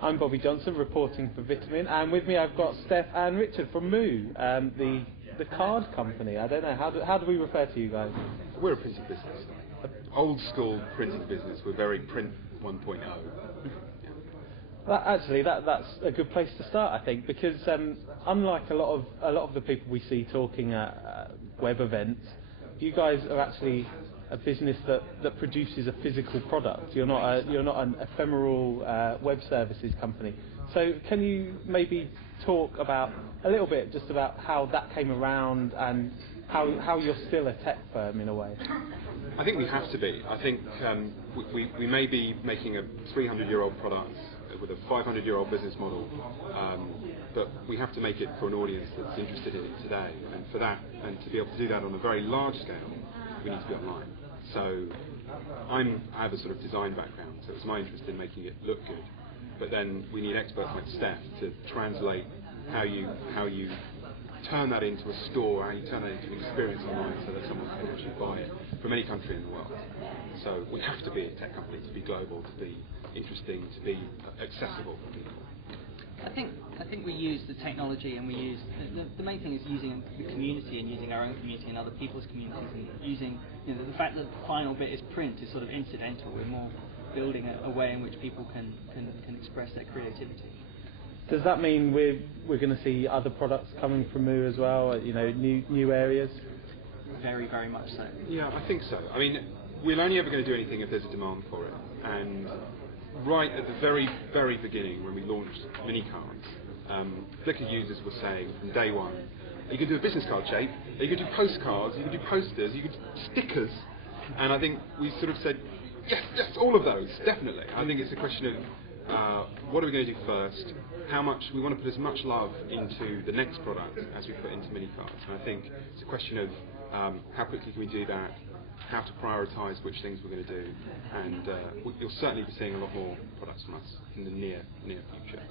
I'm Bobby Johnson, reporting for Vitamin, and with me I've got Steph and Richard from Moo, the card company. I don't know, how do we refer to you guys? We're a printing business. Old school printing business. We're very print 1.0. Well, actually, that's a good place to start, I think, because unlike a lot of the people we see talking at web events, you guys are actually a business that produces a physical product. You're not an ephemeral web services company. So can you maybe talk about a little bit just about how that came around and how you're still a tech firm in a way? I think we have to be. I think we may be making a 300-year-old product with a 500-year-old business model, but we have to make it for an audience that's interested in it today. And for that, and to be able to do that on a very large scale, we need to be online. So I have a sort of design background, so it's my interest in making it look good. But then we need experts like Steph to translate how you turn that into a store, how you turn that into an experience online so that someone can actually buy it from any country in the world. So we have to be a tech company to be global, to be interesting, to be accessible for people. I think we use the technology, and we use the main thing is using the community and using our own community and other people's communities, and using the fact that the final bit is print is sort of incidental. We're more building a way in which people can express their creativity. Does that mean we're going to see other products coming from Moo as well? New areas? Very, very much so. Yeah, I think so. I mean, we're only ever going to do anything if there's a demand for it. And right at the very, very beginning, when we launched mini cards, Flickr users were saying from day one, you can do a business card shape, you can do postcards, you can do posters, you can do stickers. And I think we sort of said, yes, all of those, definitely. I think it's a question of what are we going to do first? How much we want to put as much love into the next product as we put into mini cards. And I think it's a question of how quickly can we do that, how to prioritise which things we're going to do, and you'll certainly be seeing a lot more products from us in the near future.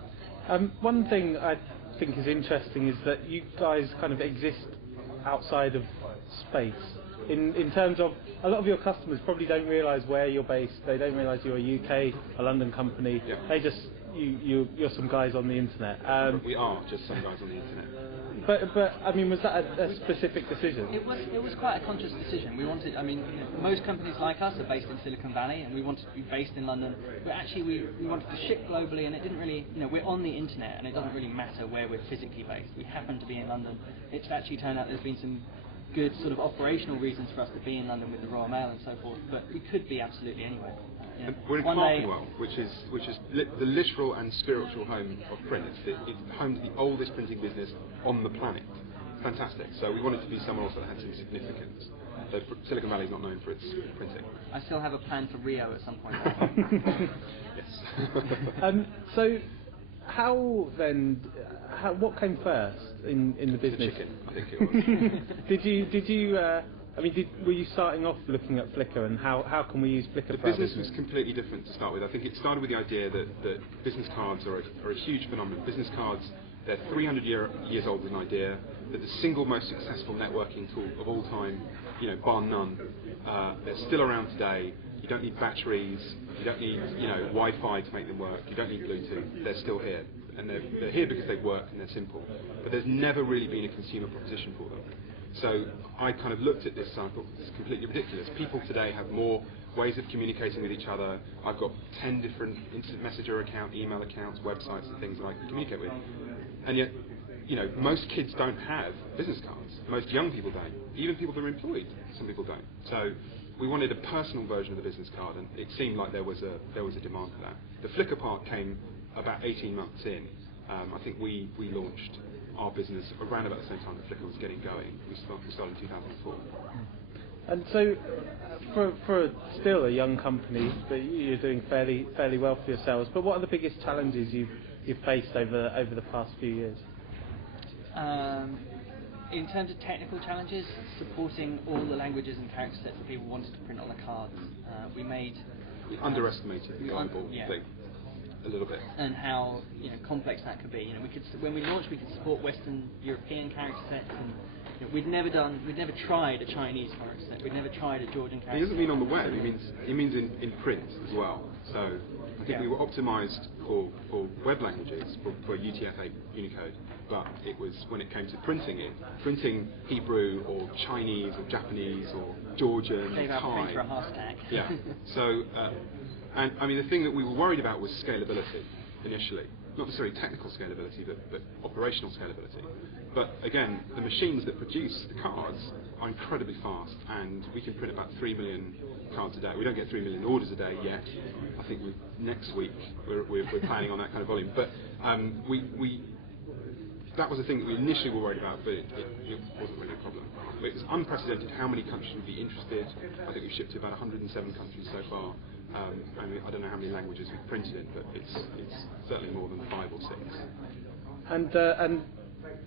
One thing I think is interesting is that you guys kind of exist outside of space. In terms of a lot of your customers probably don't realise where you're based. They don't realise you're a UK, a London company. Yeah. They just you're some guys on the internet. We are just some guys on the internet. But I mean, was that a specific decision? It was quite a conscious decision. We wanted, most companies like us are based in Silicon Valley, and we wanted to be based in London. But actually, we wanted to ship globally, and it didn't really, we're on the internet, and it doesn't really matter where we're physically based. We happen to be in London. It's actually turned out there's been some good sort of operational reasons for us to be in London with the Royal Mail and so forth, but we could be absolutely anywhere. We're in Clerkenwell, which is the literal and spiritual home of print. It's home to the oldest printing business on the planet. Fantastic. So we wanted to be somewhere else that had some significance. So Silicon Valley is not known for its printing. I still have a plan for Rio at some point. Yes. So how then? What came first in the business? The chicken, I think it was. Were you starting off looking at Flickr, and how can we use Flickr? The business was completely different to start with. I think it started with the idea that business cards are a huge phenomenon. Business cards, they're 300 years old as an idea. They're the single most successful networking tool of all time, bar none. They're still around today. You don't need batteries. You don't need Wi-Fi to make them work. You don't need Bluetooth. They're still here. And they're here because they work and they're simple. But there's never really been a consumer proposition for them. So I kind of looked at this and I thought, this is completely ridiculous. People today have more ways of communicating with each other. I've got 10 different instant messenger accounts, email accounts, websites and things that I can communicate with. And yet, most kids don't have business cards. Most young people don't. Even people that are employed, some people don't. So we wanted a personal version of the business card, and it seemed like there was a demand for that. The Flickr part came about 18 months in. I think we launched our business around about the same time that Flickr was getting going. We started in 2004. And so, for still a young company, but you're doing fairly well for yourselves. But what are the biggest challenges you've faced over the past few years? In terms of technical challenges, supporting all the languages and character sets that people wanted to print on the cards. We underestimated the global thing a little bit, and how complex that could be. When we launched, we could support Western European character sets, and we'd never tried a Chinese forest set. We'd never tried a Georgian character. He doesn't mean on the web. He means in print as well. So I think we were optimised for web languages for UTF-8 Unicode, but it was when it came to printing Hebrew or Chinese or Japanese or Georgian, Thai. For a half stack. Yeah. So and I mean the thing that we were worried about was scalability initially. Not necessarily technical scalability, but operational scalability. But again, the machines that produce the cards are incredibly fast, and we can print about 3 million cards a day. We don't get 3 million orders a day yet. I think next week we're planning on that kind of volume. But that was the thing that we initially were worried about, but it wasn't really a problem. But it's unprecedented how many countries would be interested. I think we've shipped to about 107 countries so far. And I don't know how many languages we've printed in, but it's certainly more than 5 or 6. And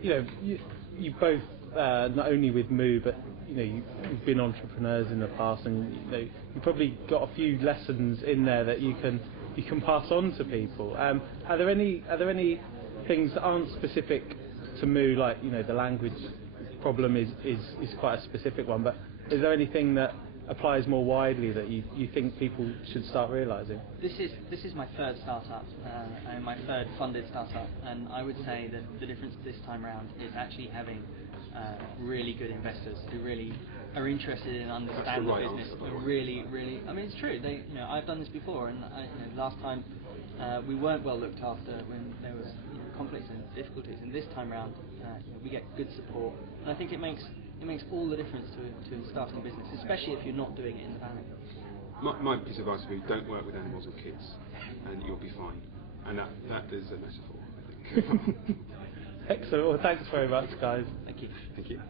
you both not only with Moo, but you've been entrepreneurs in the past, and you've probably got a few lessons in there that you can pass on to people. Are there any things that aren't specific to Moo, like the language problem is quite a specific one, but is there anything that applies more widely that you think people should start realising? This is my third startup and my third funded startup, and I would say that the difference this time around is actually having really good investors who really are interested in understanding the business. Really, I mean, it's true. I've done this before, and last time we weren't well looked after when there was conflicts and difficulties, and this time around we get good support, and I think it makes all the difference to starting a business, especially if you're not doing it in the family. My piece of advice would be don't work with animals or kids, and you'll be fine. And that is a metaphor, I think. Excellent. Well, thanks very much, guys. Thank you. Thank you.